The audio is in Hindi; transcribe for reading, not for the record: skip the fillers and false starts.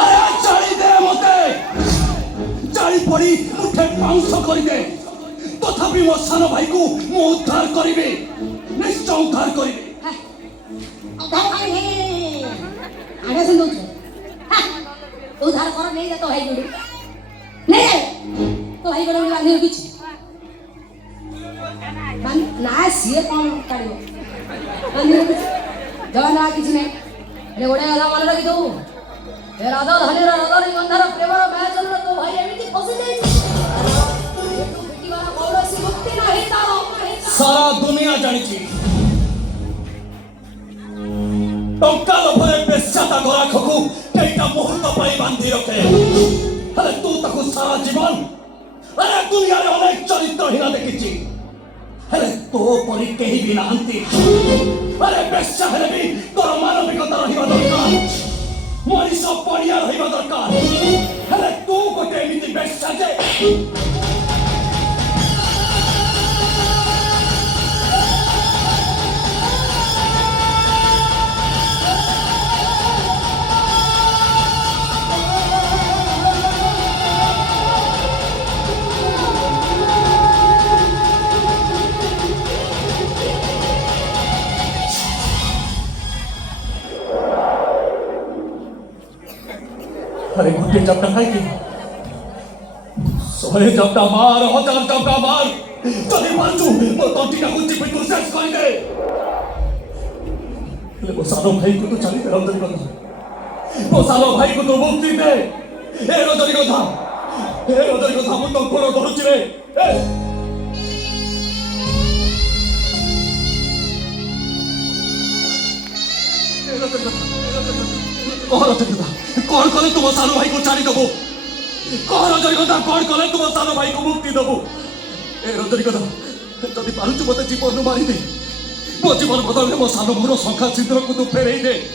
अरे चाली दे मते चाली पड़ी मुठे पाउंस करिदे तथापि मो सान भाई को मो उद्धार करिबे निश्चय उद्धार करिबे आगे से उद्धार कर नहीं दे तो भाई गुड़ी नहीं तो भाई गुड़ी बांधे कुछ ना सीए कौन काढियो बांधे कुछ जवा ना किछ नहीं रे गोडे आला मन रखी दो ए राधा धनी राधा रे अंधार प्रेम रो मैच चल तो भाई एमिति फसी जाई बेटी वाला कौरसी मुक्ति ना हे तारो सारा दुनिया जानी छी टंका लोभरे बेश्याता धरा खकु केइटा मुहूर्त पाई बांधी रखे अरे तू ताकू सारा जीवन अरे दुनिया रे अनेक चरित्रहीन देखिछि अरे तो परी केही भी नाहंती अरे बेश्या हेले भी तोर मानविकता रहिबा दरकार मनीष पड़िया रहिबा दरकार अरे तू गोटे एमिति बेश्या जे अरे गोटे चपटा खाई कि सोहे चपटा मार हजार चपटा मार चली मारचू मो तंटीटा को चिपी तू शेष कर दे ले मो सानो भाई को तो चली रंजनी कथा मो सानो भाई को तो मुक्ति दे ए रंजनी कथा मु तो कोन धरुची रे कौन कले तुम सानो भाई को छाड़ी दबो कौन रजनीगंधा कौन कले तुम सानो भाई को मुक्ति दबो ए रजनीगंधा जदि पारुचु मते जीवन मारी दे मो जीवन बदल मो सानो भूर संख्या छिद्र को तू फेरई दे।